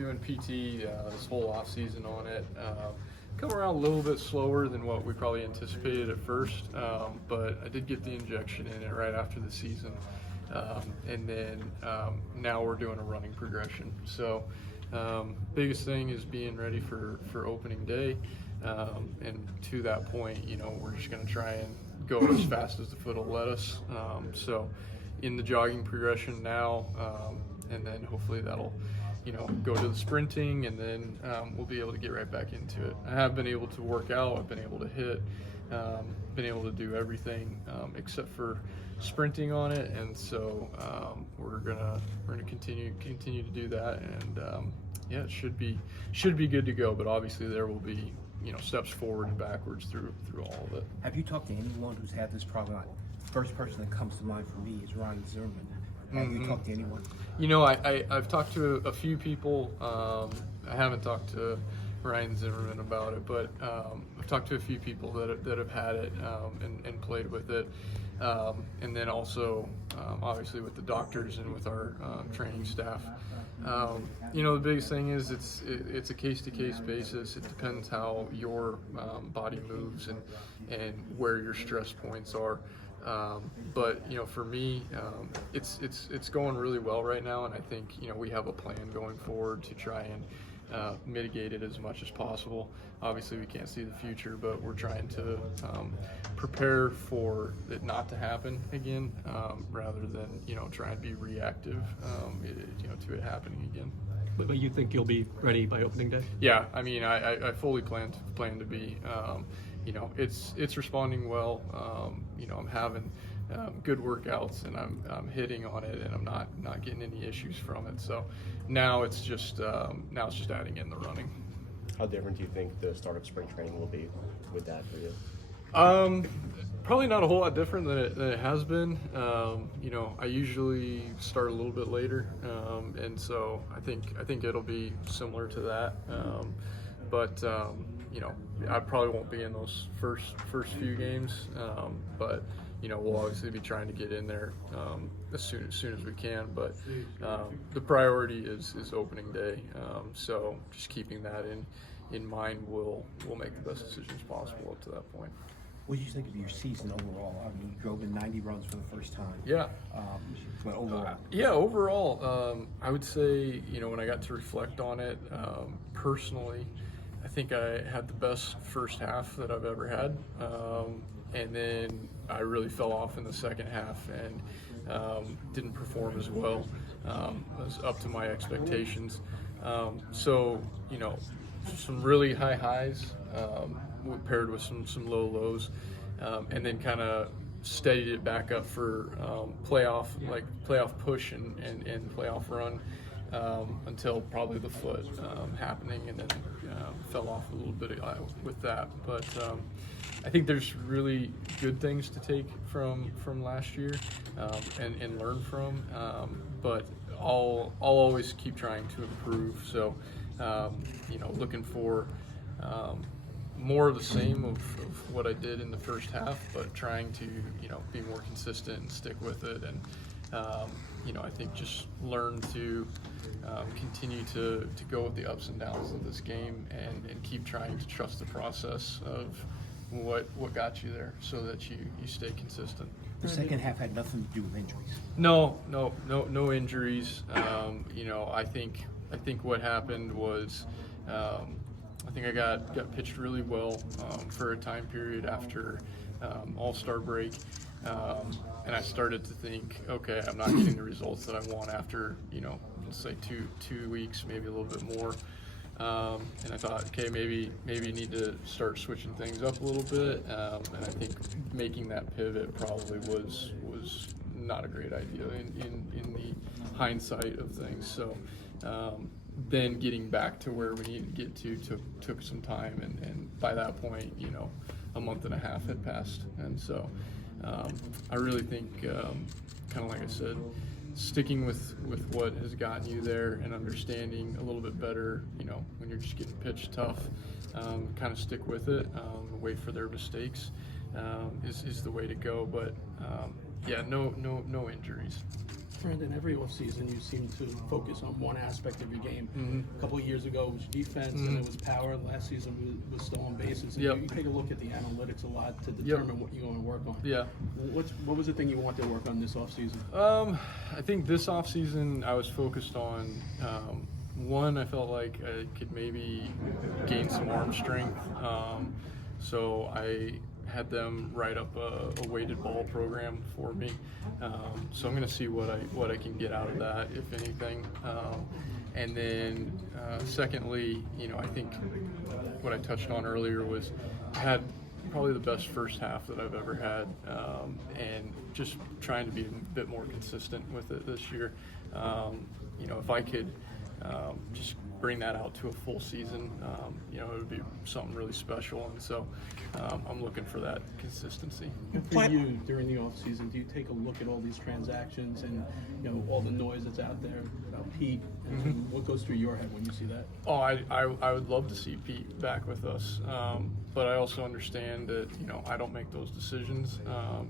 doing PT this whole off season on it. Come around a little bit slower than what we probably anticipated at first, but I did get the injection in it right after the season. And then now we're doing a running progression. So biggest thing is being ready for opening day. And to that point, we're just going to try and go as fast as the foot will let us. So in the jogging progression now, and then hopefully that'll go to the sprinting, and then we'll be able to get right back into it. I have been able to work out, I've been able to hit, been able to do everything except for sprinting on it, and so we're gonna continue to do that, and yeah, it should be good to go. But obviously there will be steps forward and backwards through all of it. Have you talked to anyone who's had this problem? First person that comes to mind for me is Ryan Zimmerman. Have you talked to anyone? I've talked to a few people. I haven't talked to Ryan Zimmerman about it, but I've talked to a few people that have had it and played with it. And then also, obviously, with the doctors and with our training staff. The biggest thing is it's a case-to-case basis. It depends how your body moves and where your stress points are. But for me, it's going really well right now, and I think we have a plan going forward to try and mitigate it as much as possible. Obviously, we can't see the future, but we're trying to prepare for it not to happen again, rather than try and be reactive to it happening again. But you think you'll be ready by opening day? Yeah, I mean, I fully plan to be. It's responding well. I'm having good workouts, and I'm hitting on it, and I'm not getting any issues from it. So now it's just adding in the running. How different do you think the start of spring training will be with that for you? Probably not a whole lot different than it has been. I usually start a little bit later, and so I think it'll be similar to that. But I probably won't be in those first few games, but we'll obviously be trying to get in there as soon as we can. But the priority is opening day, so just keeping that in mind, we'll make the best decisions possible up to that point. What did you think of your season overall? I mean, you drove in 90 runs for the first time. Yeah. But overall? Overall, I would say, when I got to reflect on it, personally, I think I had the best first half that I've ever had. And then I really fell off in the second half and didn't perform as well as up to my expectations. So, some really high highs paired with some low lows, and then kind of steadied it back up for playoff push and playoff run until probably the foot happening, and then fell off a little bit with that. But I think there's really good things to take from last year and learn from, but I'll always keep trying to improve. So looking for more of the same of what I did in the first half, but trying to be more consistent and stick with it, and I think just learn to continue to go with the ups and downs of this game, and keep trying to trust the process of what got you there, so that you stay consistent. The second half had nothing to do with injuries. No injuries. I think what happened was, I think I got pitched really well for a time period after All-Star break, and I started to think, okay, I'm not getting the results that I want after let's say two weeks, maybe a little bit more. And I thought, okay, maybe you need to start switching things up a little bit, and I think making that pivot probably was not a great idea in the hindsight of things. So then getting back to where we needed to get to took some time, and by that point, a month and a half had passed, and so I really think, kind of like I said, sticking with what has gotten you there and understanding a little bit better, when you're just getting pitched tough, kind of stick with it, wait for their mistakes, is the way to go. But no injuries. Brandon, every offseason you seem to focus on one aspect of your game. A couple of years ago it was defense, and it was power. Last season was stolen bases. And you take a look at the analytics a lot to determine what you're going to work on. Yeah. What was the thing you wanted to work on this offseason? I think this offseason I was focused on, one, I felt like I could maybe gain some arm strength. So I had them write up a weighted ball program for me. So I'm going to see what I can get out of that, if anything. And then secondly, I think what I touched on earlier was I had probably the best first half that I've ever had, and just trying to be a bit more consistent with it this year. If I could just bring that out to a full season, it would be something really special. And so I'm looking for that consistency. And for you, during the offseason, do you take a look at all these transactions and all the noise that's out there about Pete? And what goes through your head when you see that? Oh, I would love to see Pete back with us, but I also understand that I don't make those decisions,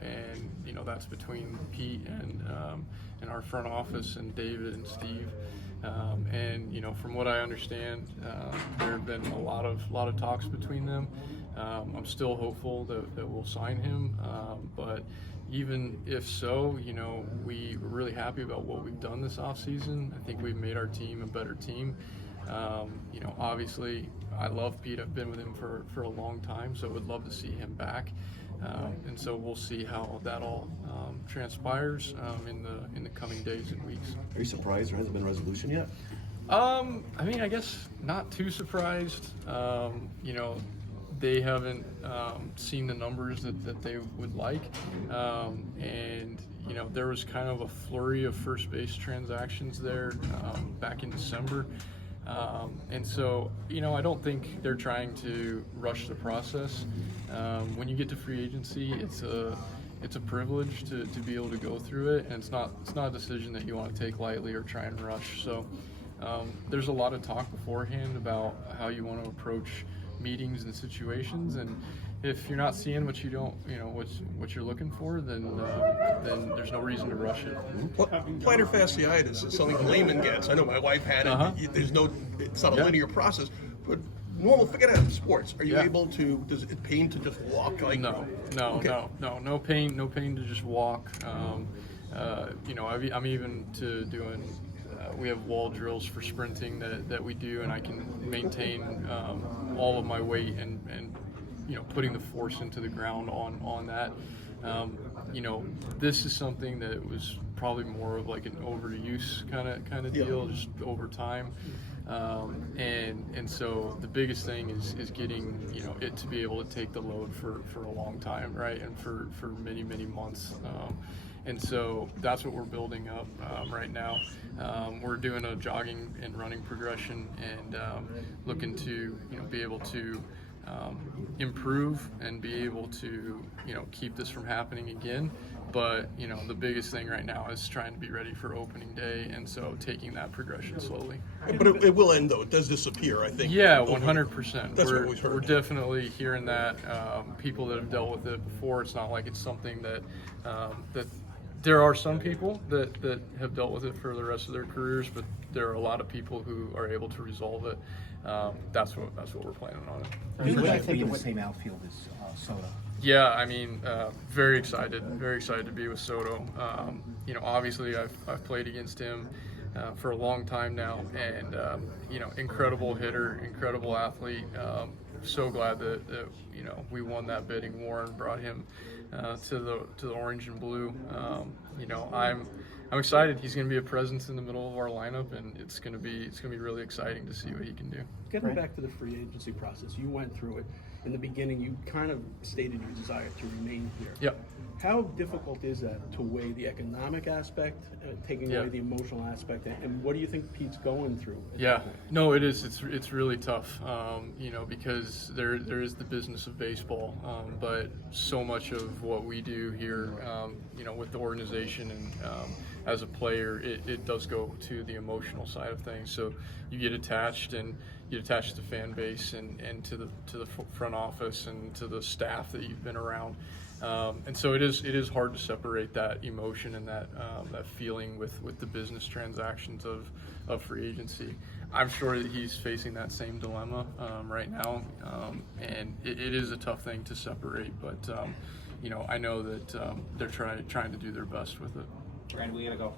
and that's between Pete and our front office and David and Steve. And from what I understand, there have been a lot of talks between them. I'm still hopeful that we'll sign him, but even if so, we're really happy about what we've done this offseason. I think we've made our team a better team. Obviously, I love Pete. I've been with him for a long time, so I would love to see him back. And so we'll see how that all transpires in the coming days and weeks. Are you surprised there hasn't been a resolution yet? I guess not too surprised. They haven't seen the numbers that they would like, and there was kind of a flurry of first base transactions there back in December. And so, I don't think they're trying to rush the process. When you get to free agency, it's a privilege to be able to go through it, and it's not a decision that you want to take lightly or try and rush. So there's a lot of talk beforehand about how you want to approach meetings and situations, and if you're not seeing what you don't, what you're looking for, then there's no reason to rush it. Plantar fasciitis is something a layman gets. I know my wife had it. It's not a linear process, but forget out of sports. Are you able to? Does it pain to just walk? No pain to just walk. I'm even to doing. We have wall drills for sprinting that we do, and I can maintain all of my weight and putting the force into the ground on that. This is something that was probably more of like an overuse kind of deal, just over time. And so the biggest thing is getting it to be able to take the load for a long time, right, and for many months. And so that's what we're building up right now. We're doing a jogging and running progression, and looking to be able to improve and be able to keep this from happening again. But the biggest thing right now is trying to be ready for opening day, and so taking that progression slowly. But it will end though. It does disappear, I think. Yeah, 100%. That's what we've heard. We're definitely hearing that. People that have dealt with it before, it's not like it's something that there are some people that have dealt with it for the rest of their careers, but there are a lot of people who are able to resolve it. That's what we're planning on. What do you think of the same outfield as Soto? Yeah, very excited to be with Soto. Obviously I've played against him for a long time now, and incredible hitter, incredible athlete. So glad that we won that bidding war and brought him to the orange and blue. I'm excited. He's going to be a presence in the middle of our lineup, and it's going to be really exciting to see what he can do. Getting back to the free agency process, you went through it. In the beginning, you kind of stated your desire to remain here. Yep. How difficult is that to weigh the economic aspect, taking away the emotional aspect, and what do you think Pete's going through? No, it is. It's really tough, because there is the business of baseball, but so much of what we do here, with the organization and as a player, it does go to the emotional side of things. So you get attached, and you get attached to the fan base and to the front office and to the staff that you've been around. And so it is hard to separate that emotion and that feeling with the business transactions of free agency. I'm sure that he's facing that same dilemma right now, and it is a tough thing to separate. But I know that they're trying to do their best with it. Brand, we gotta go.